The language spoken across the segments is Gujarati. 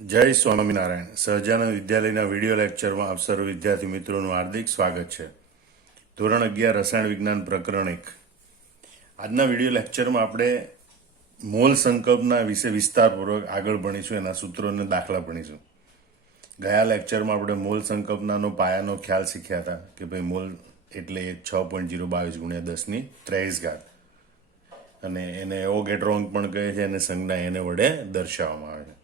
જય સ્વામિનારાયણ. સહજાનંદ વિદ્યાલયના વિડીયો લેક્ચરમાં આપ સર્વ વિદ્યાર્થી મિત્રોનું હાર્દિક સ્વાગત છે. ધોરણ 11 રસાયણ વિજ્ઞાન પ્રકરણ 1. આજના વિડીયો લેક્ચરમાં આપણે મોલ સંકલ્પના વિશે વિસ્તારપૂર્વક આગળ ભણીશું, એના સૂત્રો અને દાખલા ભણીશું. ગયા લેક્ચરમાં આપણે મોલ સંકલ્પનાનો પાયાનો ખ્યાલ શીખ્યા હતા કે ભાઈ મોલ એટલે 6.022 ગુણ્યા 10 ની 23 ઘાત, અને એને એવોગેડ્રો અંક પણ કહે છે, અને સંજ્ઞા એને વડે દર્શાવવામાં આવે છે.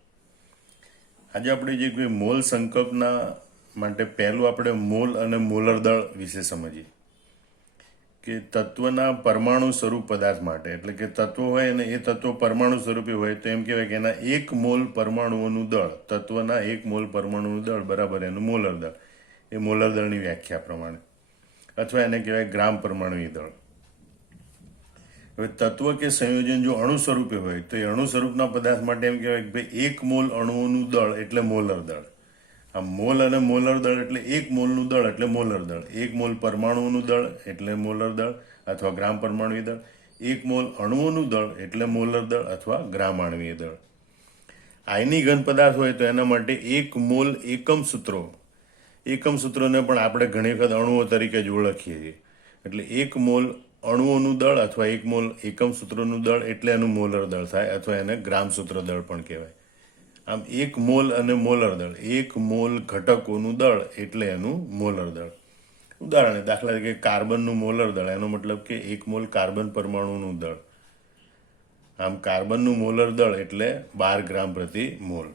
આજે આપણે જે મોલ સંકલ્પના માટે પહેલું આપણે મોલ અને મોલર દળ વિશે સમજીએ કે તત્વના પરમાણુ સ્વરૂપ પદાર્થ માટે, એટલે કે તત્વો હોય અને એ તત્વો પરમાણુ સ્વરૂપે હોય તો એમ કહેવાય કે એના 1 મોલ પરમાણુઓનું દળ, તત્વના 1 મોલ પરમાણુનું દળ બરાબર એનું મોલર દળ. એ મોલર દળની વ્યાખ્યા પ્રમાણે, અથવા એને કહેવાય ગ્રામ પરમાણુય દળ. હવે તત્વ કે સંયોજન જો અણુ સ્વરૂપે હોય તો એ અણુ સ્વરૂપના પદાર્થ માટે એમ કહેવાય કે ભાઈ 1 મોલ અણુઓનું દળ એટલે મોલર દળ. આ મોલ અને મોલર દળ એટલે 1 મોલનું દળ એટલે મોલર દળ, 1 મોલ પરમાણુઓનું દળ એટલે મોલર દળ અથવા ગ્રામ પરમાણુય દળ, 1 મોલ અણુઓનું દળ એટલે મોલર દળ અથવા ગ્રામ આણવીય દળ. આયની ઘન પદાર્થ હોય તો એના માટે 1 મોલ એકમ સૂત્રોને પણ આપણે ઘણી વખત અણુઓ તરીકે જ ઓળખીએ છીએ. એટલે 1 મોલ અણુઓનું દળ અથવા 1 મોલ એકમ સૂત્રોનું દળ એટલે એનું મોલર દળ થાય, અથવા એને ગ્રામ સૂત્ર દળ પણ કહેવાય. આમ 1 મોલ અને મોલર દળ, 1 મોલ ઘટકોનું દળ એટલે એનું મોલર દળ. ઉદાહરણ, દાખલા તરીકે કાર્બનનું મોલર દળ, એનો મતલબ કે 1 મોલ કાર્બન પરમાણુનું દળ. આમ કાર્બનનું મોલર દળ એટલે 12 ગ્રામ પ્રતિ મોલ.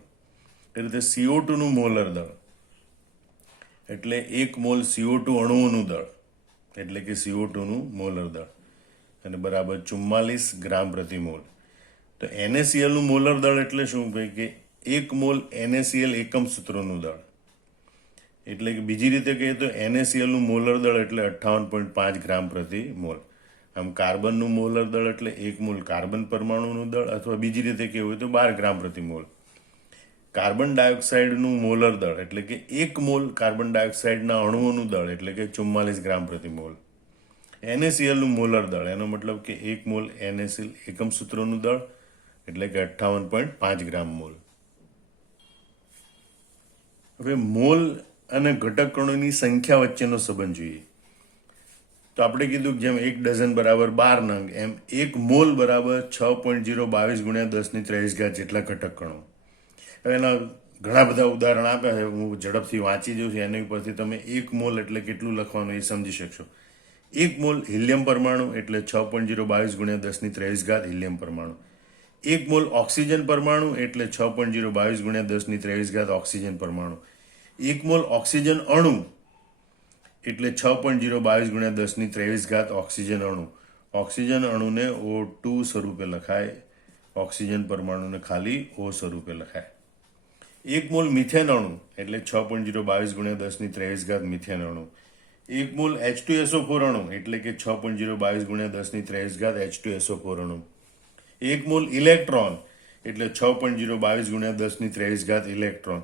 એ રીતે CO2 નું મોલર દળ એટલે 1 મોલ CO2 અણુઓનું દળ એટલે કે CO2 નું મોલર દળ, અને બરાબર 44 ગ્રામ પ્રતિ મોલ. તો NaCl નું મોલર દળ એટલે શું ભાઈ કે 1 મોલ NaCl એકમ સૂત્રોનું દળ. એટલે કે બીજી રીતે કહીએ તો NaCl નું મોલર દળ એટલે 58.5 ગ્રામ પ્રતિ મોલ. આમ કાર્બનનું મોલર દળ એટલે 1 મોલ કાર્બન પરમાણુનું દળ, અથવા બીજી રીતે કહેવું હોય તો 12 ગ્રામ પ્રતિ મોલ. કાર્બન ડાયોક્સાઇડનું મોલર દળ એટલે કે 1 મોલ કાર્બન ડાયોક્સાઇડના અણુઓનું દળ એટલે કે 44 ગ્રામ પ્રતિ મોલ. NaCl નું મોલર દળ, એનો મતલબ કે 1 મોલ NaCl એકમ સૂત્રોનું દળ એટલે કે 58.5 ગ્રામ મોલ. હવે મોલ અને ઘટક કણોની સંખ્યા વચ્ચેનો સંબંધ જોઈએ તો આપણે કીધું કે જેમ 1 ડઝન બરાબર 12 નંગ, એમ 1 મોલ બરાબર 6.022 ગુણ્યા 10 ની 23 ઘાત જેટલા ઘટક કણો. હવે એના ઘણા બધા ઉદાહરણ આપ્યા છે, હું ઝડપથી વાંચી દઉં છું, એની ઉપરથી તમે 1 મોલ એટલે કેટલું લખવાનું એ સમજી શકશો. 1 મોલ હિલિયમ પરમાણુ એટલે 6.022 ગુણ્યા 10 ની 23 ઘાત હિલિયમ પરમાણુ. 1 મોલ ઓક્સિજન પરમાણુ એટલે 6.022 ગુણ્યા 10 ની 23 ઘાત ઓક્સિજન પરમાણુ. 1 મોલ ઓક્સિજન અણુ એટલે 6.022 ગુણ્યા 10 ની 23 ઘાત ઓક્સિજન અણુ. ઓક્સિજન અણુને O2 સ્વરૂપે લખાય, ઓક્સિજન પરમાણુને ખાલી O સ્વરૂપે લખાય. 1 મોલ મિથેન અણુ એટલે 6.022 ગુણ્યા 10 ની 23 ઘાત મિથેન અણુ. 1 મોલ H2SO4 અણુ એટલે કે 6.022 ગુણ્યા 10 ની 23 ઘાત H2SO4 અણુ. 1 મોલ ઇલેક્ટ્રોન એટલે 6.022 ગુણ્યા 10 ની 23 ઘાત ઇલેક્ટ્રોન.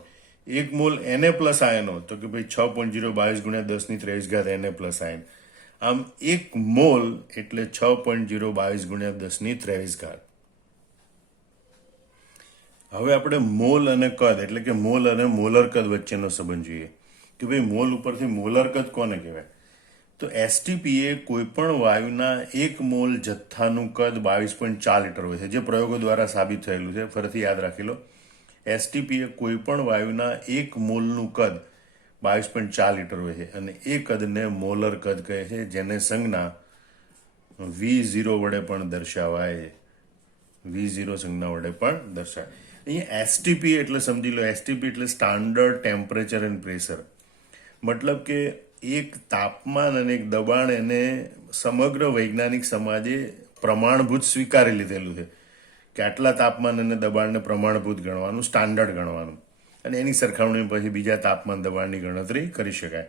1 મોલ Na પ્લસ આયનો તો કે ભાઈ 6.022 ગુણ્યા 10 ની 23 ઘાત Na પ્લસ આયન. આમ 1 મોલ એટલે 6.022 ગુણ્યા 10 ની 23 ઘાત. હવે આપણે મોલ અને કદ એટલે કે મોલ અને મોલર કદ વચ્ચેનો સંબંધ જોઈએ કે ભાઈ મોલ ઉપરથી મોલર કદ કોને કહેવાય. તો STP એ કોઈ પણ વાયુના 1 મોલ જથ્થાનું કદ 22.4 લીટર હોય છે, જે પ્રયોગો દ્વારા સાબિત થયેલું છે. ફરીથી યાદ રાખી લો, STP એ કોઈ પણ વાયુના 1 મોલનું કદ 22.4 લીટર હોય છે, અને એ કદને મોલર કદ કહે છે, જેને સંજ્ઞા V0 વડે પણ દર્શાવાય છે. V0 સંજ્ઞા વડે પણ દર્શાવાય. અહીંયા STP એટલે સમજી લો, STP એટલે સ્ટાન્ડર્ડ ટેમ્પરેચર એન્ડ પ્રેશર. મતલબ કે એક તાપમાન અને એક દબાણ એને સમગ્ર વૈજ્ઞાનિક સમાજે પ્રમાણભૂત સ્વીકારી લીધેલું છે કે આટલા તાપમાન અને દબાણને પ્રમાણભૂત ગણવાનું, સ્ટાન્ડર્ડ ગણવાનું, અને એની સરખામણી પછી બીજા તાપમાન દબાણની ગણતરી કરી શકાય.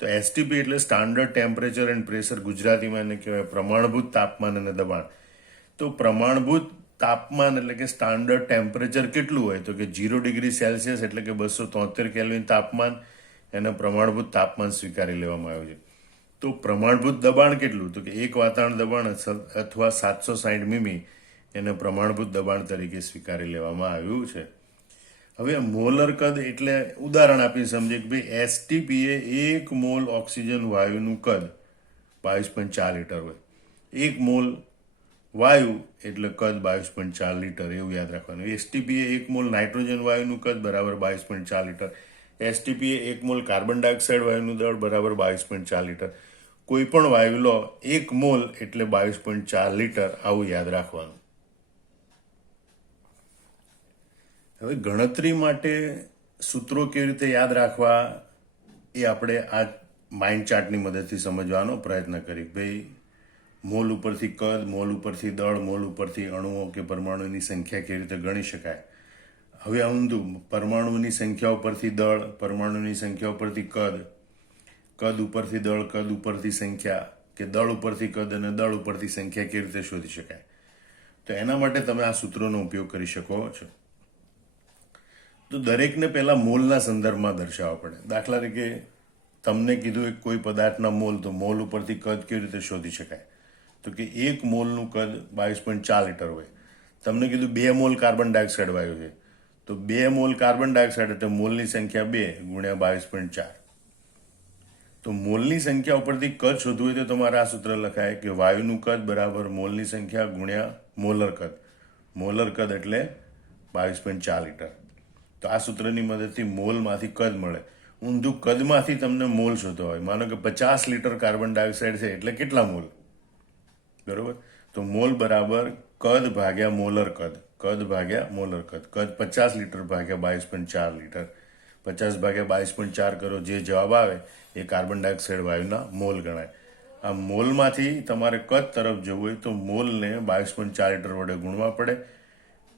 તો STP એટલે સ્ટાન્ડર્ડ ટેમ્પરેચર એન્ડ પ્રેશર, ગુજરાતીમાં એને કહેવાય પ્રમાણભૂત તાપમાન અને દબાણ. તો પ્રમાણભૂત તાપમાન એટલે કે સ્ટાન્ડર્ડ ટેમ્પરેચર કેટલું હોય તો કે 0 ડિગ્રી સેલ્સિયસ એટલે કે 273 કેલ્વિન તાપમાન, એને પ્રમાણભૂત તાપમાન સ્વીકારી લેવામાં આવ્યું છે. તો પ્રમાણભૂત દબાણ કેટલું તો કે 1 વાતાવરણ દબાણ અથવા 760 મીમી એને પ્રમાણભૂત દબાણ તરીકે સ્વીકારી લેવામાં આવ્યું છે. હવે મોલર કદ એટલે ઉદાહરણ આપી સમજીએ કે ભાઈ એસટીપી એ 1 મોલ ઓક્સિજન વાયુનું કદ 22.4 લીટર હોય. 1 મોલ વાયુ એટલે કદ 22.4 લીટર, એવું યાદ રાખવાનું. એસટીપી એ 1 મોલ નાઇટ્રોજન વાયુનું કદ બરાબર 22.4 લીટર. એસટીપી એ 1 મોલ કાર્બન ડાયોક્સાઇડ વાયુનું દળ બરાબર 22.4 લીટર. કોઈ પણ વાયુ લો 1 મોલ એટલે 22.4 લીટર, આવું યાદ રાખવાનું. હવે ગણતરી માટે સૂત્રો કેવી રીતે યાદ રાખવા એ આપણે આ માઇન્ડ ચાર્ટની મદદથી સમજવાનો પ્રયત્ન કરી. ભાઈ મોલ ઉપરથી કદ, મોલ ઉપરથી દળ, મોલ ઉપરથી અણુઓ કે પરમાણુની સંખ્યા કેવી રીતે ગણી શકાય. હવે ઊંધું, પરમાણુની સંખ્યા ઉપરથી દળ, પરમાણુની સંખ્યા ઉપરથી કદ, કદ ઉપરથી દળ, કદ ઉપરથી સંખ્યા, કે દળ ઉપરથી કદ અને દળ ઉપરથી સંખ્યા કેવી રીતે શોધી શકાય. તો એના માટે તમે આ સૂત્રોનો ઉપયોગ કરી શકો છો. તો દરેકને પહેલા મોલના સંદર્ભમાં દર્શાવવા પડે. દાખલા તરીકે તમને કીધું એક કોઈ પદાર્થના મોલ, તો મોલ ઉપરથી કદ કેવી રીતે શોધી શકાય? તો કે 1 મોલનું કદ 22.4 લીટર હોય. તમને કીધું 2 મોલ કાર્બન ડાયોક્સાઇડ વાયુ છે, તો 2 મોલ કાર્બન ડાયોક્સાઇડ એટલે મોલની સંખ્યા 2 ગુણ્યા 22.4. તો મોલની સંખ્યા ઉપરથી કદ શોધવું હોય તો તમારે આ સૂત્ર લખાય કે વાયુનું કદ બરાબર મોલની સંખ્યા ગુણ્યા મોલર કદ. મોલર કદ એટલે 22.4 લીટર. તો આ સૂત્રની મદદથી મોલમાંથી કદ મળે. ઊંધું, કદમાંથી તમને મોલ શોધવા હોય. માનો કે 50 લીટર કાર્બન ડાયોક્સાઇડ છે એટલે કેટલા મોલ? બરોબર. તો મોલ બરાબર કદ ભાગ્યા મોલર કદ, કદ ભાગ્યા મોલર કદ. કદ 50 લીટર ભાગ્યા 22.4 લીટર. 50 ભાગ્યા 22.4 કરો, જે જવાબ આવે એ કાર્બન ડાયોક્સાઇડ વાયુના મોલ ગણાય. આ મોલમાંથી તમારે કદ તરફ જવું હોય તો મોલને 22.4 લીટર વડે ગુણવા પડે.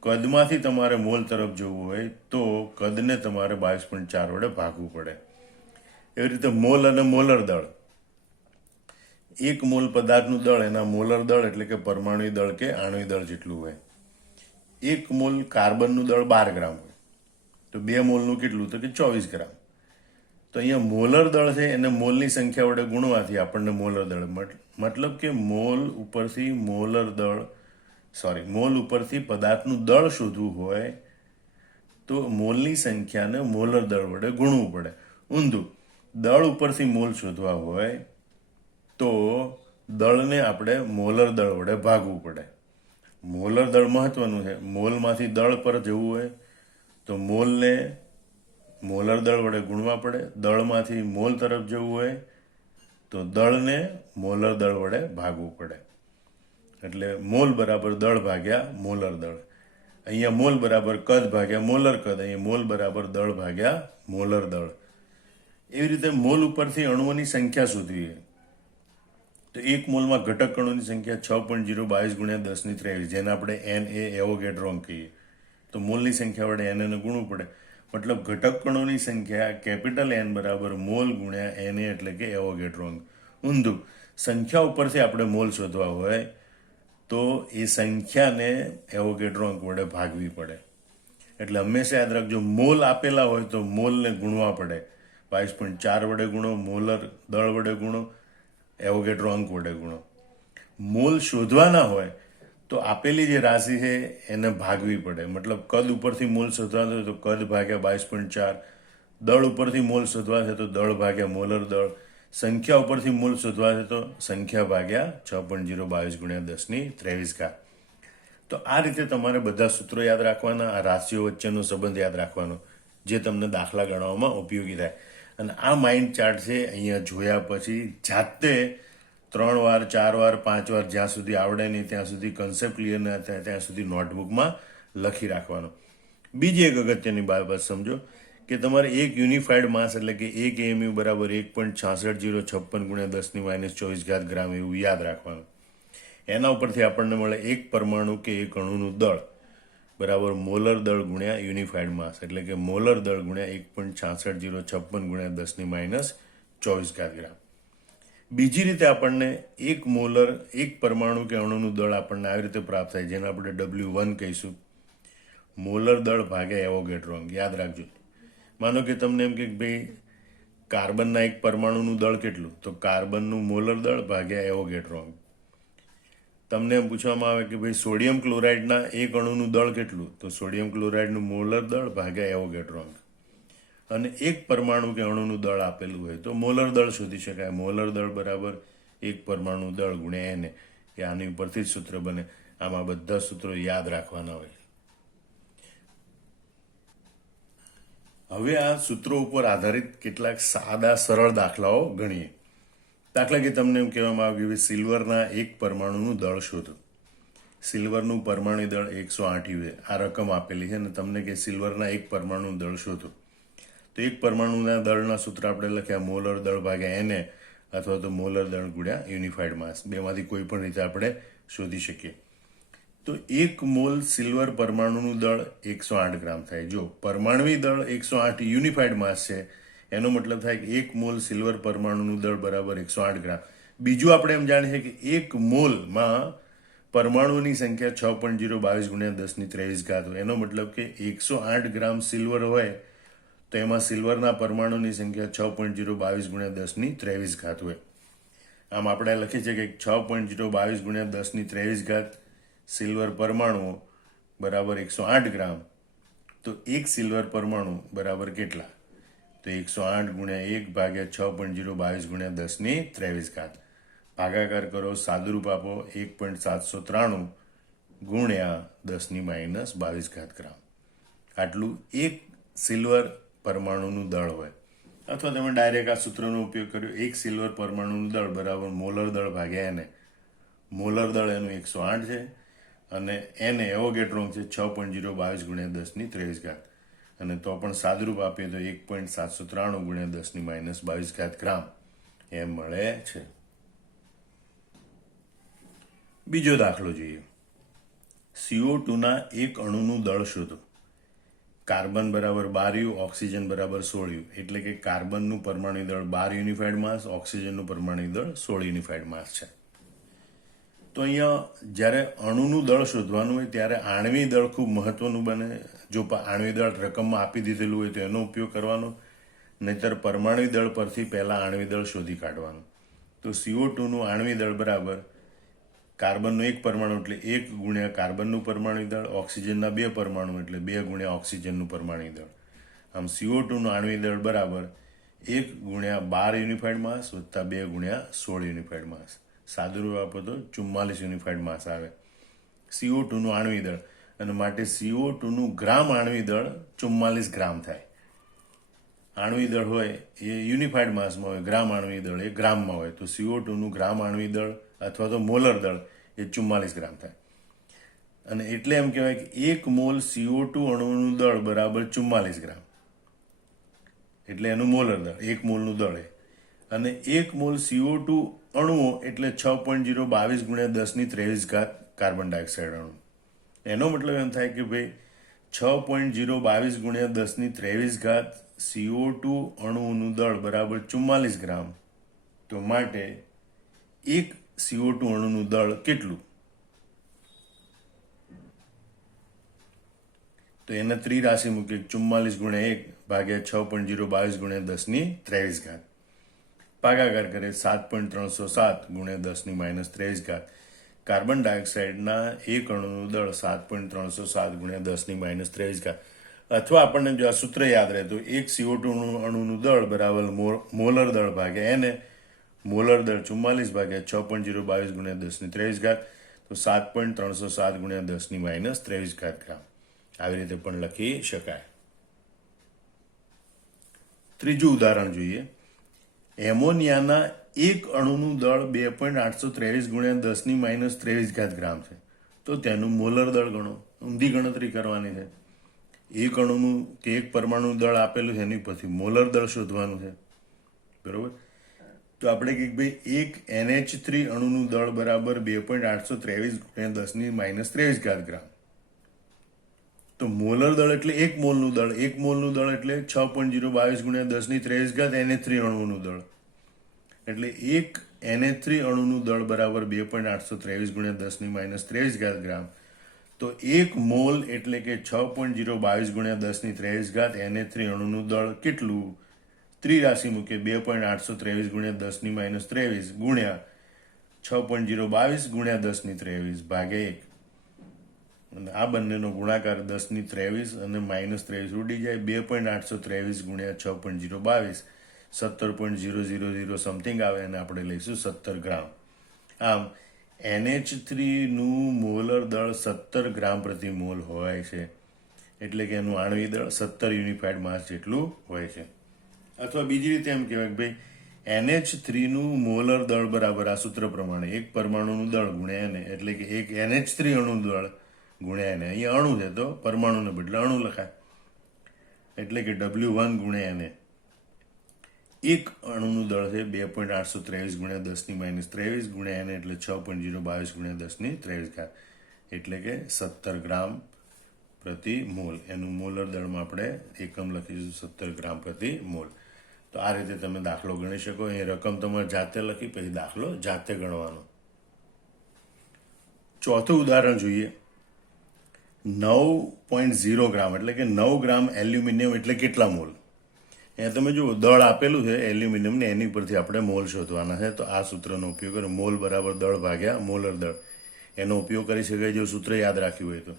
કદમાંથી તમારે મોલ તરફ જવું હોય તો કદને તમારે 22.4 વડે ભાગવું પડે. એવી રીતે મોલ અને મોલર દળ. 1 મોલ પદાર્થનું દળ એના મોલર દળ એટલે કે પરમાણુ દળ કે આણ્વિક દળ જેટલું હોય. 1 મોલ કાર્બનનું દળ 12 ગ્રામ હોય, તો 2 મોલનું કેટલું? તો કે 24 ગ્રામ. તો અહીંયા મોલર દળ છે એને મોલની સંખ્યા વડે ગુણવાથી આપણને મોલર દળ, મતલબ કે મોલ ઉપરથી મોલ ઉપરથી પદાર્થનું દળ શોધવું હોય તો મોલની સંખ્યાને મોલર દળ વડે ગુણવું પડે. ઊંધું, દળ ઉપરથી મોલ શોધવા હોય તો દળને આપણે મોલર દળ વડે ભાગવું પડે. મોલર દળ મહત્વનું છે. મોલમાંથી દળ પર જવું હોય તો મોલને મોલર દળ વડે ગુણવા પડે. દળમાંથી મોલ તરફ જવું હોય તો દળને મોલર દળ વડે ભાગવું પડે. એટલે મોલ બરાબર દળ ભાગ્યા મોલર દળ. અહીંયા મોલ બરાબર કદ ભાગ્યા મોલર કદ, અહીંયા મોલ બરાબર દળ ભાગ્યા મોલર દળ. એવી રીતે મોલ ઉપરથી અણુઓની સંખ્યા શોધવી. તો 1 મોલમાં ઘટક અણુની સંખ્યા 6.022 ગુણ્યા 10⁻23, જેને આપણે Na એવોગેડ્રોન કહીએ. તો મોલની સંખ્યા વડે એને ગુણવું પડે. મતલબ ઘટક અણુની સંખ્યા કેપિટલ N બરાબર મોલ ગુણ્યા Na એટલે કે એવોગેડ્રોન. ઊંધું, સંખ્યા ઉપરથી આપણે મોલ શોધવા હોય તો એ સંખ્યાને એવોગેડ્રોન વડે ભાગવી પડે. એટલે હંમેશા યાદ રાખજો, મોલ આપેલા હોય તો મોલને ગુણવા પડે. 22.4 વડે ગુણો, મોલર દળ વડે ગુણો, એવોગેડ્રો અંક વડે ગુણો. મોલ શોધવાના હોય તો આપેલી જે રાશિ છે એને ભાગવી પડે. મતલબ કદ ઉપરથી મોલ શોધવા હોય તો કદ ભાગ્યા 22.4, દળ ઉપરથી મોલ શોધવા છે તો દળ ભાગ્યા મોલર દળ, સંખ્યા ઉપરથી મોલ શોધવા છે તો સંખ્યા ભાગ્યા 6.022 ગુણ્યા 10⁻23. તો આ રીતે તમારે બધા સૂત્રો યાદ રાખવાના, આ રાશિઓ વચ્ચેનો સંબંધ યાદ રાખવાનો, જે તમને દાખલા ગણવામાં ઉપયોગી થાય. અને આ માઇન્ડ ચાર્ટ છે અહીંયા જોયા પછી જાતે 3 વાર 4 વાર 5 વાર જ્યાં સુધી આવડે નહીં ત્યાં સુધી, કન્સેપ્ટ ક્લિયર ના થાય ત્યાં સુધી નોટબુકમાં લખી રાખવાનો. બીજી એક અગત્યની બાબત સમજો કે તમારે એક યુનિફાઈડ માસ એટલે કે 1 AMU બરાબર 1.66056 ગુણ્યા 10⁻24 ગ્રામ એવું યાદ રાખવાનું. એના ઉપરથી આપણને મળે એક પરમાણુ કે એક અણુનું દળ બરાબર મોલર દળ ગુણ્યા યુનિફાઈડ માસ એટલે કે મોલર દળ ગુણ્યા 1.66056 ગુણ્યા 10⁻24 ગ્રામ. બીજી રીતે આપણને એક પરમાણુ કે અણુનું દળ આપણને આવી રીતે પ્રાપ્ત થાય, જેને આપણે W1 કહીશું. મોલર દળ ભાગ્યા એવોગેડ્રો અંક. યાદ રાખજો. માનો કે તમને એમ કે ભાઈ કાર્બનના એક પરમાણુનું દળ કેટલું, તો કાર્બનનું મોલર દળ ભાગ્યા એવોગેડ્રો અંક. તમને એમ પૂછવામાં આવે કે ભાઈ સોડિયમ ક્લોરાઇડના એક અણુનું દળ કેટલું, તો સોડિયમ ક્લોરાઇડનું મોલર દળ ભાગ્યા એવોગેડ્રો અંક. અને એક પરમાણુ કે અણુનું દળ આપેલું હોય તો મોલર દળ શોધી શકાય. મોલર દળ બરાબર એક પરમાણુ દળ ગુણ્યા એને, એ આની ઉપરથી જ સૂત્ર બને. આમાં બધા સૂત્રો યાદ રાખવાના હોય. હવે આ સૂત્રો ઉપર આધારિત કેટલાક સાદા સરળ દાખલાઓ ગણીએ. દાખલા કે તમને એમ કહેવામાં આવ્યું કે સિલ્વરના એક પરમાણુનું દળ શોધો. સિલ્વરનું પરમાણુ દળ 108 આ રકમ આપેલી છે અને તમને કે સિલ્વરના એક પરમાણુનું દળ શોધો. તો એક પરમાણુના દળના સૂત્ર આપણે લખ્યા મોલર દળ ભાગ્યા એને, અથવા તો મોલર દળ ગુણ્યા યુનિફાઈડ માસ. બેમાંથી કોઈ પણ રીતે આપણે શોધી શકીએ. તો એક મોલ સિલ્વર પરમાણુનું દળ 108 ગ્રામ થાય. જો પરમાણવી દળ 108 યુનિફાઈડ માસ છે, એનો મતલબ થાય કે એક મોલ સિલ્વર પરમાણુનું દળ બરાબર 108 ગ્રામ. બીજું આપણે એમ જાણીએ કે એક મોલમાં પરમાણુની સંખ્યા 6.022 ગુણ્યા 10⁻23 હોય. એનો મતલબ કે 108 ગ્રામ સિલ્વર હોય તો એમાં સિલ્વરના પરમાણુની સંખ્યા 6.022 ગુણ્યા 10⁻23 હોય. આમ આપણે લખીએ છીએ કે 6.022 ગુણ્યા 10⁻23 સિલ્વર પરમાણુઓ બરાબર 108 ગ્રામ. તો એક સિલ્વર પરમાણુ બરાબર કેટલા? તો 108 ગુણ્યા 1 ભાગ્યા 6.022 ગુણ્યા 10⁻23. ભાગાકાર કરો, સાદુરૂપ આપો 1.793 ગુણ્યા 10⁻22 ગ્રામ. આટલું એક સિલ્વર પરમાણુનું દળ હોય. અથવા તમે ડાયરેક્ટ આ સૂત્રનો ઉપયોગ કર્યો, એક સિલ્વર પરમાણુનું દળ બરાબર મોલર દળ ભાગ્યા એને. મોલર દળ એનું 108 છે અને એને એવોગેડ્રો છે 6.022 ગુણ્યા 10⁻23. અને તો પણ સાદુરૂપ આપીએ તો 1.793 ગુણ્યા 10⁻22 ગ્રામ એમ મળે છે. બીજો દાખલો જોઈએ. CO2ના એક અણુનું દળ શોધો. કાર્બન બરાબર 12U, ઓક્સિજન બરાબર 16U. એટલે કે કાર્બનનું પરમાણુ દળ 12 યુનિફાઈડ માસ, ઓક્સિજનનું પરમાણુ દળ 16 યુનિફાઈડ માસ છે. તો અહીંયા જ્યારે અણુનું દળ શોધવાનું હોય ત્યારે આણ્વિક દળ ખૂબ મહત્વનું બને. જો આણ્વિક દળ રકમમાં આપી દીધેલું હોય તો એનો ઉપયોગ કરવાનો, નહીતર પરમાણુ દળ પરથી પહેલાં આણ્વિક દળ શોધી કાઢવાનું. તો CO2નું આણ્વિક દળ બરાબર કાર્બનનું એક પરમાણુ એટલે 1 ગુણ્યા કાર્બનનું પરમાણુ દળ, ઓક્સિજનના 2 પરમાણુ એટલે 2 ગુણ્યા ઓક્સિજનનું પરમાણુ દળ. આમ CO2નું આણ્વિક દળ બરાબર 1 ગુણ્યા 12 યુનિફાઈડ માસ વત્તા 2 ગુણ્યા 16 યુનિફાઈડ માસ. સાદુરૂપ આપો તો 44 યુનિફાઈડ માસ આવે CO2નું આણ્વિક દળ. અને માટે CO2નું ગ્રામ આણ્વિક દળ 44 ગ્રામ થાય. આણ્વિક દળ હોય એ યુનિફાઈડ માસમાં હોય, ગ્રામ આણ્વિક દળ એ ગ્રામમાં હોય. તો CO2નું ગ્રામ આણ્વિક દળ અથવા તો મોલર દળ એ 44 ગ્રામ થાય. અને એટલે એમ કહેવાય કે એક મોલ CO2 અણુનું દળ બરાબર 44 ગ્રામ. એટલે એનું મોલર દળ, એક મોલનું દળ. અને એક મોલ CO2 અણુઓ એટલે 6.022 ગુણ્યા 10⁻23 કાર્બન ડાયોક્સાઇડ અણુ. એનો મતલબ એમ થાય કે ભાઈ 6.022 ગુણ્યા 10⁻23 CO2 અણુનું દળ બરાબર 44 ગ્રામ. તો માટે એક CO2 અણુનું દળ કેટલું? તો એને ત્રિરાશિ મૂકીએ 44 ગુણ્યા 1 ભાગ્યા 6.022 ગુણ્યા 10⁻23. ભાગાકાર કરે 7.307 ગુણ્યા 10⁻23. કાર્બન ડાયોક્સાઇડના એક અણુનું દળ 7.307 ગુણ્યા 10⁻23. અથવા આપણને જો આ સૂત્ર યાદ રહે તો એક CO2 અણુનું દળ બરાબર મોલર દળ ભાગ્યા એને. મોલર દળ 44 ભાગ્યા 6.022 ગુણ્યા 10⁻23. તો 7.307 ગુણ્યા 10⁻23 ગ્રામ. આવી રીતે પણ લખી શકાય. ત્રીજું ઉદાહરણ જોઈએ. એમોનિયાના એક અણુનું દળ 2.823 ગુણ્યા 10⁻23 ગ્રામ છે. તો તેનું મોલર દળ ગણો. ઊંધી ગણતરી કરવાની છે. એક અણુનું કે એક પરમાણુનું દળ આપેલું છે, એની પરથી મોલર દળ શોધવાનું છે. બરોબર. તો આપણે કહીએ ભાઈ એક NH3 અણુનું દળ બરાબર 2.823 ગુણ્યા 10⁻23 ગ્રામ. તો મોલર દળ એટલે એક મોલનું દળ. એક મોલનું દળ એટલે 6.022 ગુણ્યા 10⁻23 NH3 અણુનું દળ. એટલે એક NH3 અણુનું દળ બરાબર 2.823 ગુણ્યા 10⁻23 ગ્રામ. તો એક મોલ એટલે કે 6.022 ગુણ્યા 10⁻23 NH3 અણુનું દળ કેટલું? ત્રિરાશિ મૂકીએ 2.823 ગુણ્યા 10⁻23 ગુણ્યા 6.022 ગુણ્યા 10⁻23 ભાગ્યા 1, અને આ બંનેનો ગુણાકાર 10⁻23 અને -23 ઉડી જાય. 2.823 ગુણ્યા 6.022 17.000 સમથિંગ આવે, અને આપણે લઈશું 17 ગ્રામ. આમ NH3 નું મોલર દળ 17 ગ્રામ પ્રતિ મોલ હોય છે, એટલે કે એનું આણ્વિક દળ 17 યુનિફાઈડ માસ જેટલું હોય છે. અથવા બીજી રીતે એમ કહેવાય કે ભાઈ NH3 નું મોલર દળ બરાબર આ સૂત્ર પ્રમાણે એક પરમાણુનું દળ ગુણ્યા એને, એટલે કે એક NH3 અણુ દળ ગુણ્યા એને. અહીંયા અણુ છે તો પરમાણુને બદલે અણુ લખાય, એટલે કે W1 ગુણ્યા એને. એક અણુનું દળ છે 2.823 ગુણ્યા 10⁻23 ગુણ્યા એને, એટલે 6.022 ગુણ્યા 10⁻23, એટલે કે 17 ગ્રામ પ્રતિ મોલ. એનું મોલર દળમાં આપણે એકમ લખીશું 17 ગ્રામ પ્રતિ મોલ. તો આ રીતે તમે દાખલો ગણી શકો. એ રકમ તમારે જાતે લખી પછી દાખલો જાતે ગણવાનો. ચોથું ઉદાહરણ જોઈએ. 9.0 ગ્રામ એટલે કે 9 ગ્રામ એલ્યુમિનિયમ એટલે કેટલા મોલ? અહીંયા તમે જુઓ દળ આપેલું છે એલ્યુમિનિયમ ને, એની પરથી આપણે મોલ શોધવાના છે. તો આ સૂત્રનો ઉપયોગ કરો. મોલ બરાબર દળ ભાગ્યા મોલર દળ, એનો ઉપયોગ કરી શકાય જો સૂત્ર યાદ રાખ્યું હોય તો.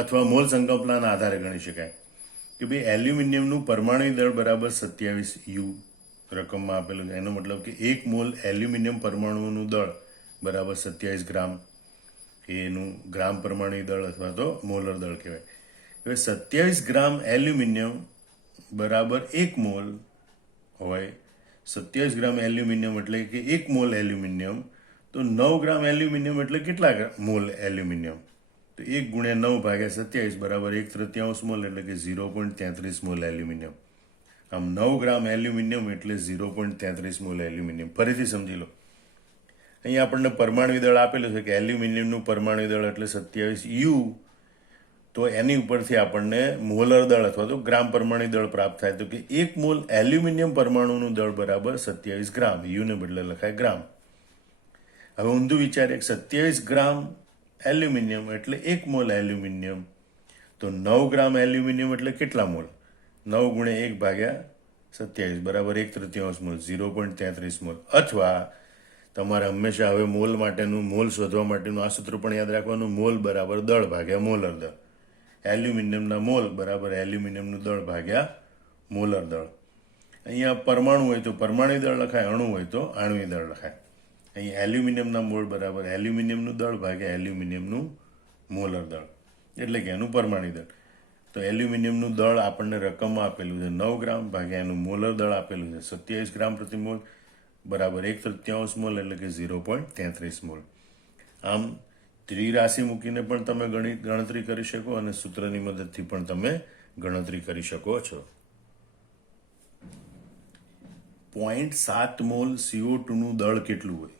અથવા મોલ સંકલ્પનાના આધારે ગણી શકાય કે ભાઈ એલ્યુમિનિયમનું પરમાણુ દળ બરાબર 27 U રકમમાં આપેલું છે. એનો મતલબ કે 1 મોલ એલ્યુમિનિયમ પરમાણુનું દળ બરાબર 27 ગ્રામ. એનું ગ્રામ પરમાણુ દળ અથવા તો મોલર દળ કહેવાય. હવે 27 ગ્રામ એલ્યુમિનિયમ બરાબર 1 મોલ હોય. 27 ગ્રામ એલ્યુમિનિયમ એટલે કે 1 મોલ એલ્યુમિનિયમ. તો 9 ગ્રામ એલ્યુમિનિયમ એટલે કેટલા મોલ એલ્યુમિનિયમ? તો 1 ગુણ્યા 9 ભાગ્યા 27 બરાબર 1/3 મોલ, એટલે કે 0.33 મોલ એલ્યુમિનિયમ. આમ 9 ગ્રામ એલ્યુમિનિયમ એટલે 0.33 મોલ એલ્યુમિનિયમ. ફરીથી સમજી લો. અહીંયા આપણને પરમાણુ દળ આપેલું છે કે એલ્યુમિનિયમનું પરમાણુ દળ એટલે 27 U. તો એની ઉપરથી આપણને મોલર દળ અથવા તો ગ્રામ પરમાણુ દળ પ્રાપ્ત થાય. તો કે 1 મોલ એલ્યુમિનિયમ પરમાણુનું દળ બરાબર 27 ગ્રામ. યુને બદલે લખાય ગ્રામ. હવે ઊંધું વિચારીએ, 27 ગ્રામ એલ્યુમિનિયમ એટલે 1 મોલ એલ્યુમિનિયમ. તો 9 ગ્રામ એલ્યુમિનિયમ એટલે કેટલા મોલ? 9 ગુણ્યા 1 ભાગ્યા 27 બરાબર 1/3 મોલ, 0.33 મોલ. અથવા તમારે હંમેશા હવે મોલ માટેનું મોલ શોધવા માટેનું આ સૂત્ર પણ યાદ રાખવાનું. મોલ બરાબર દળ ભાગ્યા મોલર દળ. એલ્યુમિનિયમના મોલ બરાબર એલ્યુમિનિયમનું દળ ભાગ્યા મોલર દળ. અહીંયા પરમાણુ હોય તો પરમાણુ દળ લખાય, અણુ હોય તો આણ્વિક દળ લખાય. અહીં એલ્યુમિનિયમના મોલ બરાબર એલ્યુમિનિયમનું દળ ભાગ્યા એલ્યુમિનિયમનું મોલર દળ, એટલે કે એનું પરમાણુ દળ. તો એલ્યુમિનિયમનું દળ આપણને રકમમાં આપેલું છે 9 ગ્રામ ભાગ્યા એનું મોલર દળ આપેલું છે 27 ગ્રામ પ્રતિ મોલ બરાબર 1/3 મોલ, એટલે કે 0.33 મોલ. આમ ત્રિરાશિ મૂકીને પણ તમે ગણતરી કરી શકો અને સૂત્રની મદદથી પણ તમે ગણતરી કરી શકો છો. 0.7 મોલ CO2 નું દળ કેટલું હોય?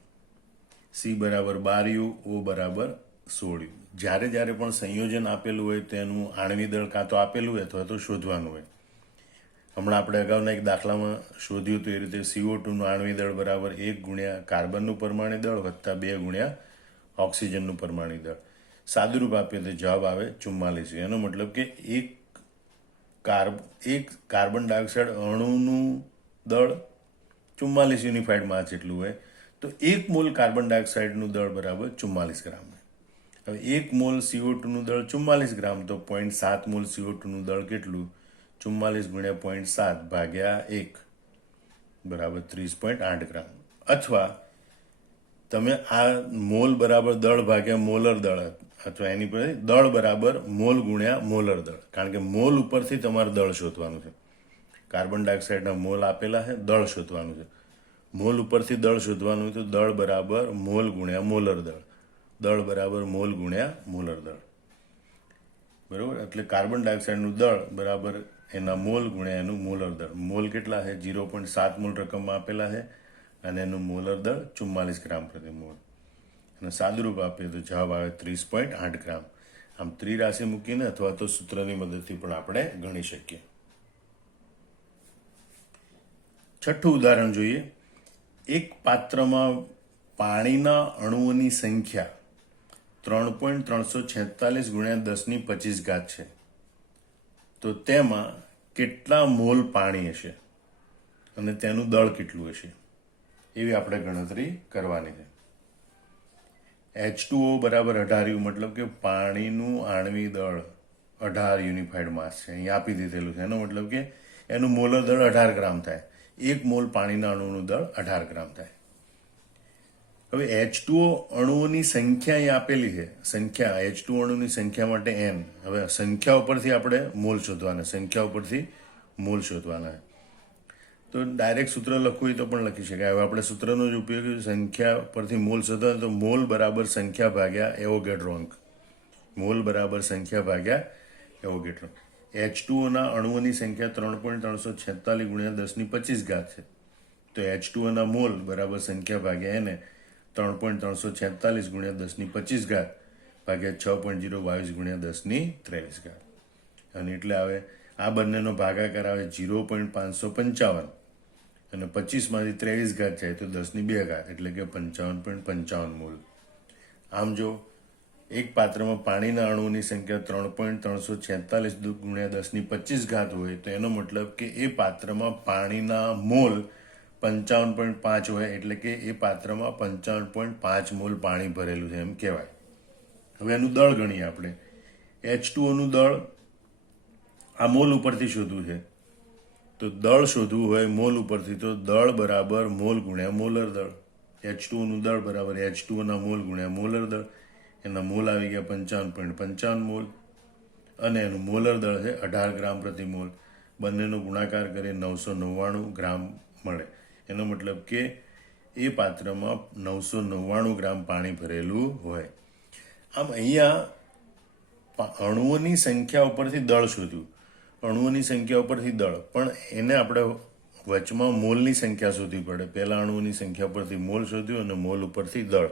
C બરાબર 12 U, O બરાબર 16 U. જ્યારે પણ સંયોજન આપેલું હોય તેનું આણ્વિક દળ કાં તો આપેલું હોય અથવા તો શોધવાનું હોય. હમણાં આપણે અગાઉના એક દાખલામાં શોધ્યું હતું એ રીતે CO2 નું આણ્વિક દળ બરાબર 1 ગુણ્યા કાર્બનનું પરમાણુ દળ વત્તા 2 ગુણ્યા ઓક્સિજનનું પરમાણુ દળ. સાદુરૂપ આપીએ તો જવાબ આવે 44. એનો મતલબ કે એક કાર્બન ડાયોક્સાઇડ અણુનું દળ 44 યુનિફાઈડ માસ જેટલું હોય. તો 1 મોલ કાર્બન ડાયોક્સાઇડનું દળ બરાબર 44 ગ્રામ. હવે 1 મોલ CO2 નું દળ 44 ગ્રામ. તો 0.7 મોલ CO2 નું દળ કેટલું? 44 ગુણ્યા 0.7 ભાગ્યા 1 બરાબર 30.8 ગ્રામ. અથવા તમે આ મોલ બરાબર દળ ભાગ્યા મોલર દળ, અથવા એની પર દળ બરાબર મોલ ગુણ્યા મોલર દળ, કારણ કે મોલ ઉપરથી તમારે દળ શોધવાનું છે. કાર્બન ડાયોક્સાઇડના મોલ આપેલા છે, દળ શોધવાનું છે. મોલ ઉપરથી દળ શોધવાનું તો દળ બરાબર મોલ ગુણ્યા મોલર દળ, દળ બરાબર મોલ ગુણ્યા મોલર દળ. બરાબર, એટલે કાર્બન ડાયોક્સાઇડનું દળ બરાબર એના મોલ ગુણ્યા એનું મોલર દળ. મોલ કેટલા છે? 0.7 મોલ રકમમાં આપેલા છે અને એનું મોલર દળ 44 ગ્રામ પ્રતિ મોલ. અને સાદુરૂપ આપીએ તો જવાબ આવે 30.8 ગ્રામ. આમ ત્રિરાશિ મૂકીને અથવા તો સૂત્રની મદદથી પણ આપણે ગણી શકીએ. છઠ્ઠું ઉદાહરણ જોઈએ. એક પાત્રમાં પાણીના અણુઓની સંખ્યા 3.346 ગુણ્યા 10⁻25 છે. તો તેમાં કેટલા મોલ પાણી હશે અને તેનું દળ કેટલું હશે? એવી આપણે ગણતરી કરવાની છે. H2O બરાબર 18U, મતલબ કે પાણીનું આણ્વિક દળ 18 યુનિફાઈડ માસ છે, અહીં આપી દીધેલું છે. એનો મતલબ કે એનું મોલર દળ 18 ગ્રામ થાય. 1 મોલ પાણીના અણુનું દળ 18 ગ્રામ થાય. હવે H2O અણુઓની સંખ્યા અહીં આપેલી છે. સંખ્યા H2O અણુની સંખ્યા માટે n. હવે સંખ્યા ઉપરથી આપણે મોલ શોધવાના, સંખ્યા ઉપરથી મોલ શોધવાના. તો ડાયરેક્ટ સૂત્ર લખવું હોય તો પણ લખી શકાય. હવે આપણે સૂત્રનો જ ઉપયોગ સંખ્યા પરથી મોલ શોધવા, તો મોલ બરાબર સંખ્યા ભાગ્યા એવોગેડ્રો અંક. મોલ બરાબર સંખ્યા ભાગ્યા એવોગેડ્રો. H2O અણુઓની સંખ્યા 3.346 ગુણ્યા 10^25 છે. તો H2O મોલ બરાબર સંખ્યા ભાગ્યા એને 3.346 ગુણ્યા 10^25 ભાગ્યા 6.022 ગુણ્યા 10^23. અને એટલે આવે આ બંનેનો ભાગાકાર આવે 0.555 અને 25માંથી 23 જાય તો 10^2, એટલે કે 55.55 મોલ. આમ જો એક પાત્રમાં પાણીના અણુઓની સંખ્યા 3.346 ગુણ્યા 10^25 હોય તો એનો મતલબ કે એ પાત્રમાં પાણીના મોલ 55.5 હોય, એટલે કે એ પાત્રમાં 55.5 મોલ પાણી ભરેલું છે એમ કહેવાય. હવે એનું દળ ગણીએ આપણે. H2O દળ આ મોલ ઉપરથી શોધવું છે, તો દળ શોધવું હોય મોલ ઉપરથી, તો દળ બરાબર મોલ ગુણ્યા મોલર દળ. H2O દળ બરાબર H2O મોલ ગુણ્યા મોલર દળ. એના મોલ આવી ગયા 55.55 મોલ અને એનું મોલર દળ છે 18 ગ્રામ પ્રતિ મોલ. બંનેનો ગુણાકાર કરી 999 ગ્રામ મળે. એનો મતલબ કે એ પાત્રમાં 999 ગ્રામ પાણી ભરેલું હોય. આમ અહીંયા અણુઓની સંખ્યા ઉપરથી દળ શોધ્યું, અણુઓની સંખ્યા ઉપરથી દળ, પણ એને આપણે વચમાં મોલની સંખ્યા શોધવી પડે. પહેલા અણુઓની સંખ્યા ઉપરથી મોલ શોધ્યું અને મોલ ઉપરથી દળ.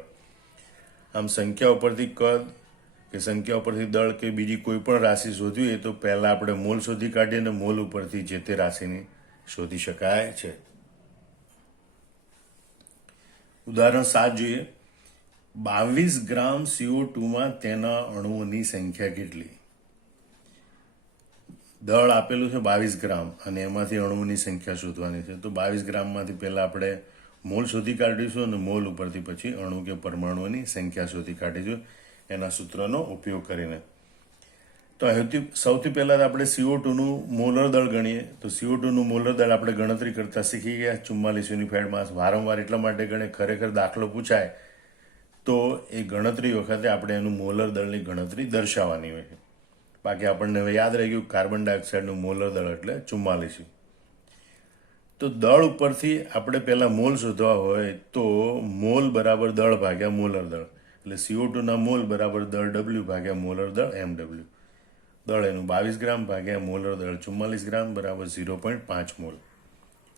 આમ સંખ્યા ઉપરથી કદ કે સંખ્યા ઉપરથી દળ કે બીજી કોઈ પણ રાશિ શોધવી હોય તો પહેલા આપણે મોલ શોધી કાઢીએ અને મોલ ઉપરથી જે તે રાશિની શોધી શકાય છે. ઉદાહરણ 7 જોઈએ. 22 ગ્રામ CO2 તેના અણુઓની સંખ્યા કેટલી? દળ આપેલું છે 22 ગ્રામ અને એમાંથી અણુઓની સંખ્યા શોધવાની છે. તો 22 ગ્રામમાંથી પહેલા આપણે મોલ શોધી કાઢીશું અને મોલ ઉપરથી પછી અણુ કે પરમાણુઓની સંખ્યા શોધી કાઢીશું એના સૂત્રનો ઉપયોગ કરીને. તો સૌથી પહેલા આપણે CO2 મોલર દળ ગણીએ. તો CO2 મોલર દળ આપણે ગણતરી કરતા શીખી ગયા 44 યુનિફાઈડ માસ. વારંવાર એટલા માટે ગણે, ખરેખર દાખલો પૂછાય તો એ ગણતરી વખતે આપણે એનું મોલર દળની ગણતરી દર્શાવવાની હોય છે. બાકી આપણને હવે યાદ રહી ગયું કાર્બન ડાયોક્સાઇડનું મોલર દળ એટલે 44. તો દળ ઉપરથી આપણે પહેલા મોલ શોધવા હોય તો મોલ બરાબર દળ ભાગ્યા મોલર દળ, એટલે CO2 મોલ બરાબર દળ W ભાગ્યા મોલર દળ MW. દળ એનું 22 ગ્રામ ભાગ્યા મોલર દળ 44 ગ્રામ બરાબર 0.5 મોલ.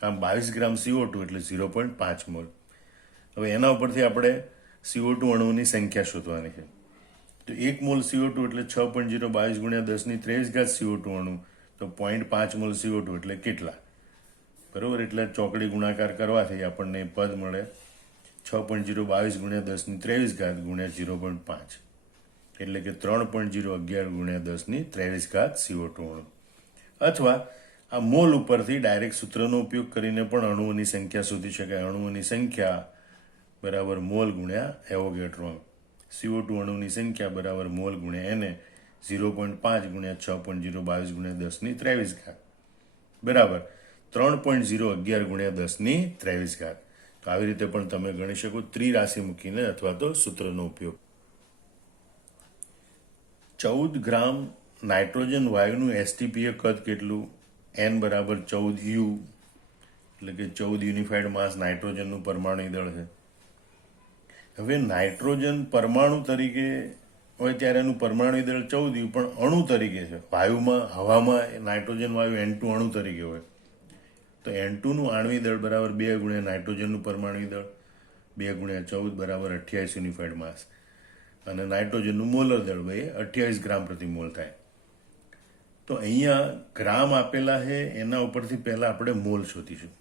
આમ 22 ગ્રામ CO2 એટલે 0.5 મોલ. હવે એના ઉપરથી આપણે CO2 અણુઓની સંખ્યા શોધવાની છે. તો 1 મોલ CO2 એટલે 6.022 ગુણ્યા 10^23 CO2 અણુ. તો 0.5 મોલ CO2 એટલે કેટલા? બરોબર, એટલે ચોકડી ગુણાકાર કરવાથી આપણને પદ મળે 6.022 ગુણ્યા 10^23 ગુણ્યા 0.5, એટલે કે 3.011 ગુણ્યા 10^23 CO2 અણુ. અથવા આ મોલ ઉપરથી ડાયરેક્ટ સૂત્રનો ઉપયોગ કરીને પણ અણુઓની સંખ્યા શોધી શકાય. અણુઓની સંખ્યા બરાબર મોલ ગુણ્યા એવોગેડ્રો અંક. CO2 અણુની સંખ્યા બરાબર મોલ ગુણ્યા એને 0.5 ગુણ્યા 6.022 ગુણ્યા 10^23 બરાબર 3.011 ગુણ્યા 10^23. તો આવી રીતે પણ તમે ગણી શકો ત્રિરાશિ મૂકીને અથવા તો સૂત્રનો ઉપયોગ. 14 ગ્રામ નાઇટ્રોજન વાયુનું STPA કદ કેટલું? N બરાબર 14U, એટલે કે 14 યુનિફાઈડ માસ નાઇટ્રોજનનું પરમાણુ દળ છે. હવે નાઇટ્રોજન પરમાણુ તરીકે હોય ત્યારે એનું પરમાણુ દળ 14U, પણ અણુ તરીકે છે વાયુમાં, હવામાં નાઇટ્રોજન વાયુ N2 અણુ તરીકે હોય. તો N2 આણ્વિક દળ બરાબર 2 ગુણ્યા નાઇટ્રોજનનું પરમાણુ દળ, 2 ગુણ્યા 14 બરાબર 28 યુનિફાઈડ માસ. અને નાઇટ્રોજનનું મોલર દળ ભાઈ 28 ગ્રામ પ્રતિ મોલ થાય. તો અહીંયા ગ્રામ આપેલા છે, એના ઉપરથી પહેલા આપણે મોલ શોધીશું.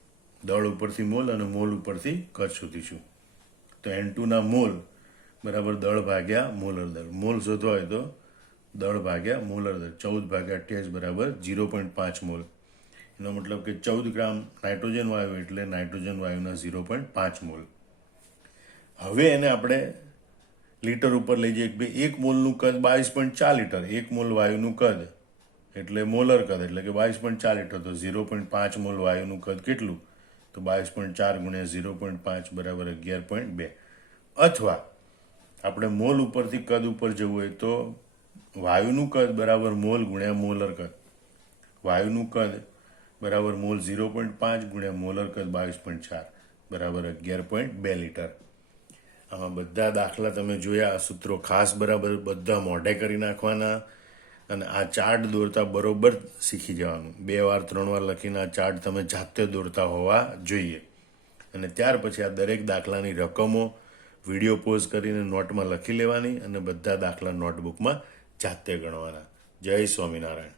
દળ ઉપરથી મોલ અને મોલ ઉપરથી કદ શોધીશું. તો N2 મોલ બરાબર દળ ભાગ્યા મોલર દળ. મોલ શોધવા હોય તો દળ ભાગ્યા મોલર દળ. 14 ભાગ્યા 28 બરાબર 0.5 મોલ. એનો મતલબ કે 14 ગ્રામ નાઇટ્રોજન વાયુ એટલે નાઇટ્રોજન વાયુના 0.5 મોલ. હવે એને આપણે લીટર ઉપર લઈ જઈએ કે ભાઈ 1 મોલનું કદ 22.4 લીટર, 1 મોલ વાયુનું કદ એટલે મોલર કદ એટલે કે 22.4 લીટર, તો 0.5 મોલ વાયુનું કદ કેટલું? તો 22.4 ગુણ્યા 0.5 બરાબર 11.2. અથવા આપણે મોલ ઉપરથી કદ ઉપર જવું હોય તો વાયુનું કદ બરાબર મોલ ગુણ્યા મોલર કદ. વાયુનું કદ બરાબર મોલ 0.5 ગુણ્યા મોલર કદ 22.4 બરાબર 11.2 લીટર. આમાં બધા દાખલા તમે જોયા, આ સૂત્રો ખાસ બરાબર બધા મોઢે કરી નાખવાના અને આ ચાર્ટ દોરતા બરોબર શીખી જવાનું. 2 વાર 3 વાર લખીને આ ચાર્ટ તમે જાતે દોરતા હોવા જોઈએ. અને ત્યાર પછી આ દરેક દાખલાની રકમો વિડીયો પોઝ કરીને નોટમાં લખી લેવાની અને બધા દાખલા નોટબુકમાં જાતે ગણવાના. જય સ્વામિનારાયણ.